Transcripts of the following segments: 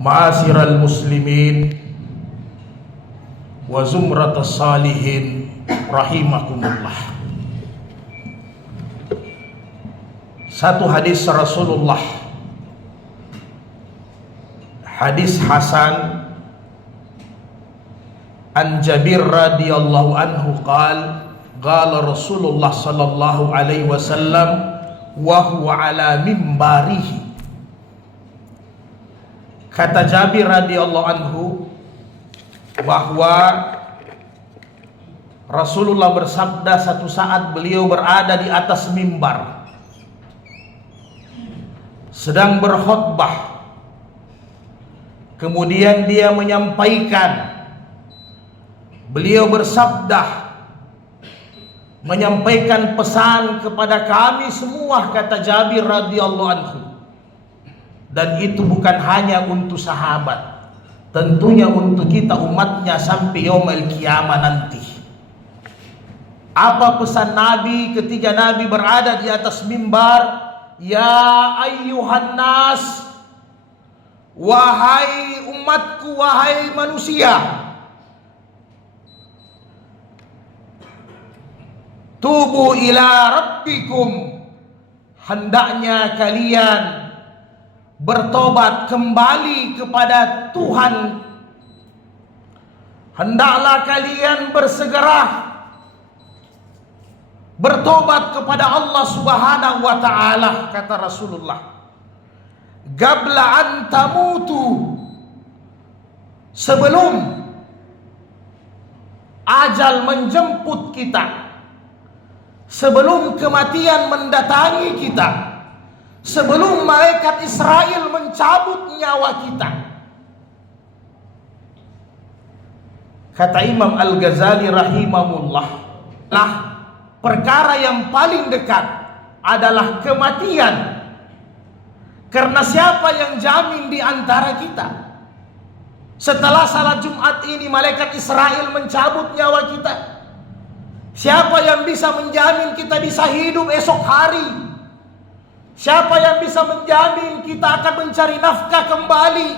Ma'asyiral muslimin wa zumratas salihin rahimakumullah. Satu hadis Rasulullah, hadis Hasan, an Jabir radhiyallahu anhu qala Rasulullah sallallahu alaihi wasallam wa huwa ala mimbarihi. Kata Jabir radhiyallahu anhu bahwa Rasulullah bersabda satu saat beliau berada di atas mimbar sedang berkhutbah. Kemudian dia menyampaikan, beliau bersabda, menyampaikan pesan kepada kami semua, kata Jabir radhiyallahu anhu. Dan itu bukan hanya untuk sahabat, tentunya untuk kita umatnya sampai yaumil qiyamah nanti. Apa pesan Nabi ketika Nabi berada di atas mimbar? Ya ayyuhan nas, wahai umatku, wahai manusia, tubu ila rabbikum, hendaknya kalian bertobat kembali kepada Tuhan. Hendaklah kalian bersegera bertobat kepada Allah Subhanahu wa ta'ala, kata Rasulullah. Qabla an tamutu, sebelum ajal menjemput kita, sebelum kematian mendatangi kita, sebelum malaikat Israel mencabut nyawa kita. Kata Imam Al-Ghazali rahimahullah, lah perkara yang paling dekat adalah kematian. Karena siapa yang jamin di antara kita setelah salat Jumat ini malaikat Israel mencabut nyawa kita? Siapa yang bisa menjamin kita bisa hidup esok hari? Siapa yang bisa menjamin kita akan mencari nafkah kembali?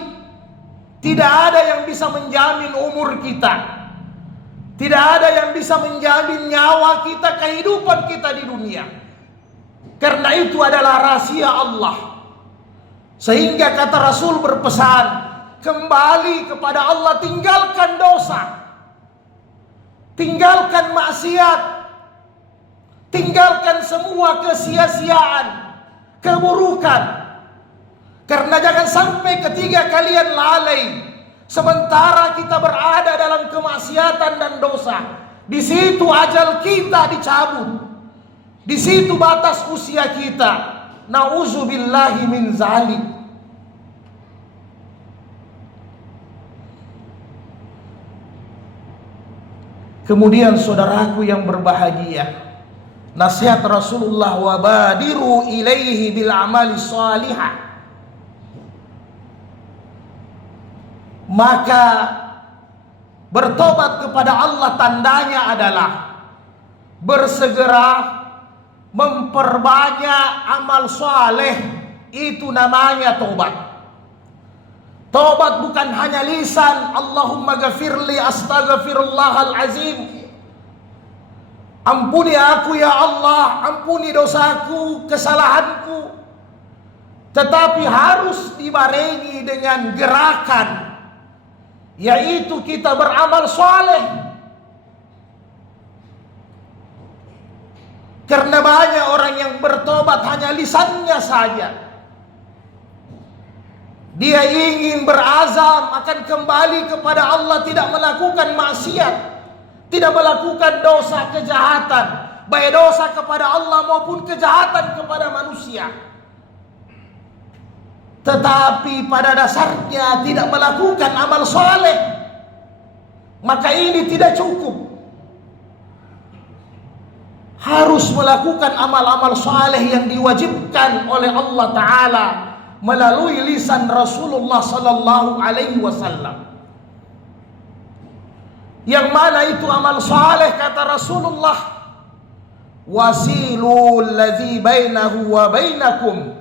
Tidak ada yang bisa menjamin umur kita. Tidak ada yang bisa menjamin nyawa kita, kehidupan kita di dunia. Karena itu adalah rahasia Allah. Sehingga kata Rasul berpesan, kembali kepada Allah, tinggalkan dosa, tinggalkan maksiat, tinggalkan semua kesia-siaan, keburukan. Karena jangan sampai ketika kalian lalai sementara kita berada dalam kemaksiatan dan dosa, di situ ajal kita dicabut, di situ batas usia kita. Nauzubillahi min zalik. Kemudian saudaraku yang berbahagia, nasihat Rasulullah, wabadiru ilaihi bil amali salihah. Maka bertobat kepada Allah tandanya adalah bersegera memperbanyak amal saleh. Itu namanya tobat. Tobat bukan hanya lisan, Allahumma ghafirli astaghfirullahal azim, ampuni aku ya Allah, ampuni dosaku, kesalahanku. Tetapi harus dibarengi dengan gerakan, yaitu kita beramal saleh. Karena banyak orang yang bertobat hanya lisannya saja. Dia ingin berazam akan kembali kepada Allah, tidak melakukan maksiat, tidak melakukan dosa kejahatan, baik dosa kepada Allah maupun kejahatan kepada manusia. Tetapi pada dasarnya tidak melakukan amal saleh. Maka ini tidak cukup. Harus melakukan amal-amal saleh yang diwajibkan oleh Allah Ta'ala melalui lisan Rasulullah Sallallahu Alaihi Wasallam. Yang mana itu amal saleh? Kata Rasulullah, wasilul ladzi bainahu wa bainakum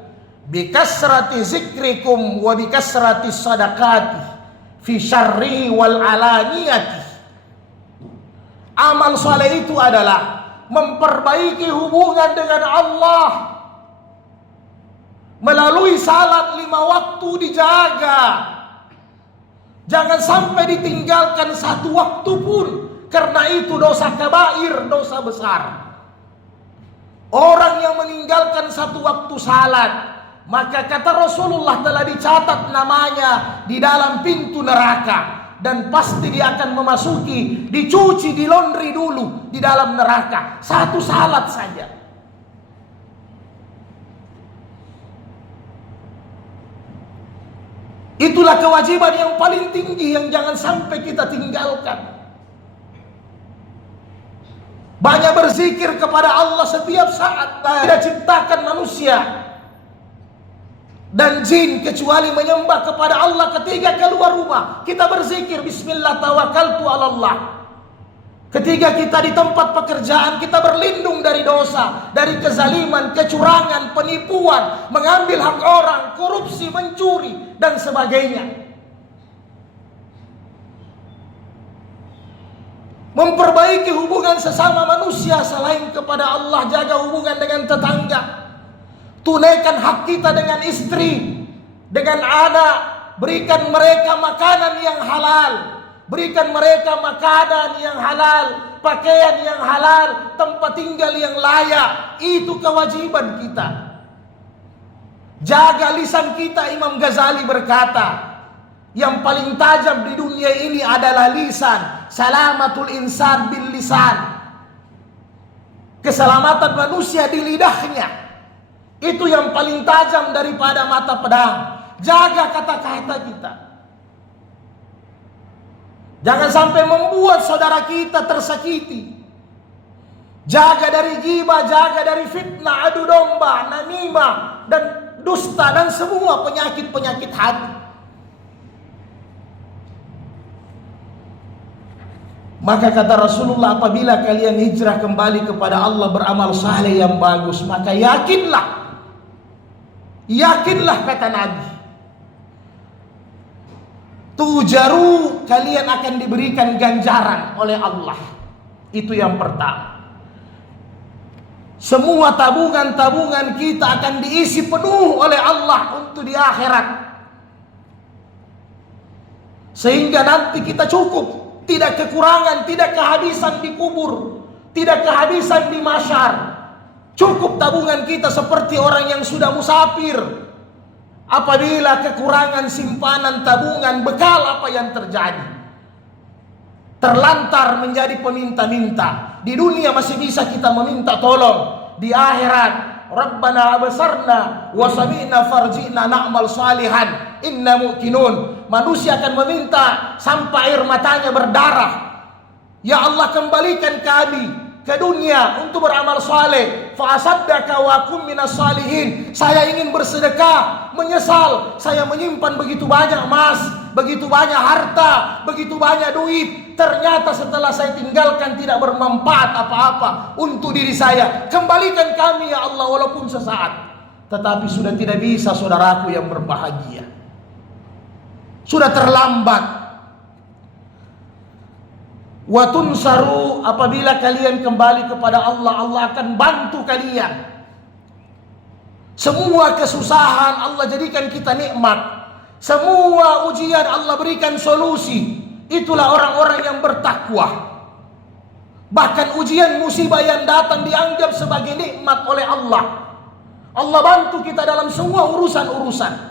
bikasrati zikrikum wa bikasrati sadaqati fi syarri wal alaniyati. Amal saleh itu adalah memperbaiki hubungan dengan Allah melalui salat 5 waktu dijaga. Jangan sampai ditinggalkan 1 waktu pun, karena itu dosa kabair, dosa besar. Orang yang meninggalkan 1 waktu salat, maka kata Rasulullah telah dicatat namanya di dalam pintu neraka. Dan pasti dia akan memasuki, dicuci, di laundry dulu di dalam neraka. 1 salat saja. Itulah kewajiban yang paling tinggi yang jangan sampai kita tinggalkan. Banyak berzikir kepada Allah setiap saat. Tidak ciptakan manusia dan jin kecuali menyembah kepada Allah ketika keluar rumah. Kita berzikir, bismillah tawakkaltu 'ala Allah. Ketika kita di tempat pekerjaan, kita berlindung dari dosa, dari kezaliman, kecurangan, penipuan, mengambil hak orang, korupsi, mencuri, dan sebagainya. Memperbaiki hubungan sesama manusia selain kepada Allah, jaga hubungan dengan tetangga. Tunaikan hak kita dengan istri, dengan anak, berikan mereka makanan yang halal, berikan mereka makanan yang halal, pakaian yang halal, tempat tinggal yang layak. Itu kewajiban kita. Jaga lisan kita. Imam Ghazali berkata, yang paling tajam di dunia ini adalah lisan. Salamatul insan bil lisan. Keselamatan manusia di lidahnya. Itu yang paling tajam daripada mata pedang. Jaga kata-kata kita. Jangan sampai membuat saudara kita tersakiti. Jaga dari ghibah, jaga dari fitnah, adu domba, namimah, dan dusta, dan semua penyakit-penyakit hati. Maka kata Rasulullah, apabila kalian hijrah kembali kepada Allah, beramal saleh yang bagus, maka yakinlah kata Nabi, tujaru, kalian akan diberikan ganjaran oleh Allah. Itu yang pertama. Semua tabungan-tabungan kita akan diisi penuh oleh Allah untuk di akhirat, sehingga nanti kita cukup. Tidak kekurangan, tidak kehabisan di kubur, tidak kehabisan di mahsyar. Cukup tabungan kita seperti orang yang sudah musafir. Apabila kekurangan simpanan tabungan, bekal apa yang terjadi? Terlantar menjadi peminta-minta. Di dunia masih bisa kita meminta tolong. Di akhirat, Rabbana absarna wa sami'na farji'na na'mal salihan inna muqinun. Manusia akan meminta sampai air matanya berdarah. Ya Allah, kembalikan kami ke dunia untuk beramal saleh. Fa asaddaka wa kum minas salihin. Saya ingin bersedekah, menyesal saya menyimpan begitu banyak emas, begitu banyak harta, begitu banyak duit. Ternyata setelah saya tinggalkan tidak bermanfaat apa-apa untuk diri saya. Kembalikan kami ya Allah walaupun sesaat. Tetapi sudah tidak bisa, saudaraku yang berbahagia. Sudah terlambat. Wa tunsaru, apabila kalian kembali kepada Allah, Allah akan bantu kalian. Semua kesusahan Allah jadikan kita nikmat. Semua ujian Allah berikan solusi. Itulah orang-orang yang bertakwa. Bahkan ujian musibah yang datang dianggap sebagai nikmat oleh Allah. Allah bantu kita dalam semua urusan-urusan.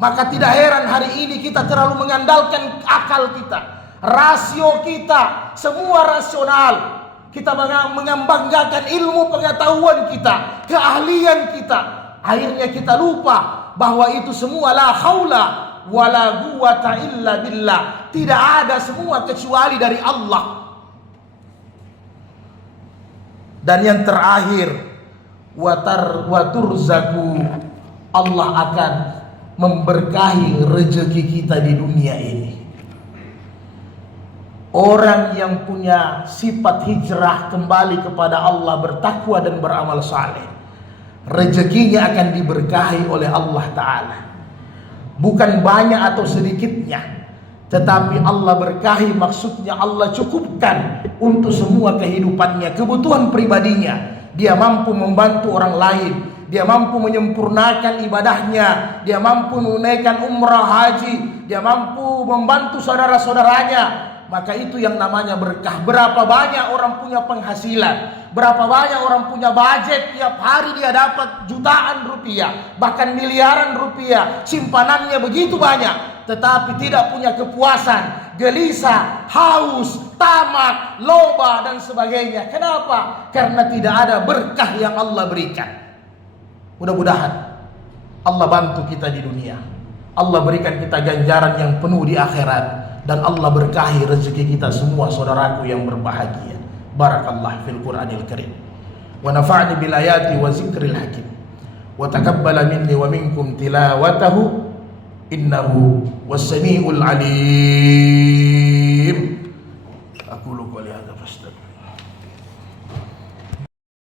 Maka tidak heran hari ini kita terlalu mengandalkan akal kita, rasio kita, semua rasional. Kita mengembangkan ilmu pengetahuan kita, keahlian kita. Akhirnya kita lupa bahwa itu semua la haula wala quwata illa billah. Tidak ada semua kecuali dari Allah. Dan yang terakhir, waturzaku, Allah akan memberkahi rezeki kita di dunia ini. Orang yang punya sifat hijrah kembali kepada Allah, bertakwa dan beramal saleh, rezekinya akan diberkahi oleh Allah Ta'ala. Bukan banyak atau sedikitnya, tetapi Allah berkahi, maksudnya Allah cukupkan untuk semua kehidupannya, kebutuhan pribadinya. Dia mampu membantu orang lain, dia mampu menyempurnakan ibadahnya, dia mampu menunaikan umrah haji, dia mampu membantu saudara-saudaranya. Maka itu yang namanya berkah. Berapa banyak orang punya penghasilan, berapa banyak orang punya budget, tiap hari dia dapat jutaan rupiah, bahkan miliaran rupiah, simpanannya begitu banyak, tetapi tidak punya kepuasan, gelisah, haus, tamak, loba dan sebagainya. Kenapa? Karena tidak ada berkah yang Allah berikan. Mudah-mudahan Allah bantu kita di dunia, Allah berikan kita ganjaran yang penuh di akhirat, dan Allah berkahi rezeki kita semua, saudaraku yang berbahagia. Barakallah fil Qur'anil Karim, wa nafa'ni bil ayati wa zikril hakim, wa taqabbala minni wa minkum tilawatahu innahu was-sami'ul alim. Aqulu qouli hadza fastaghfirullah.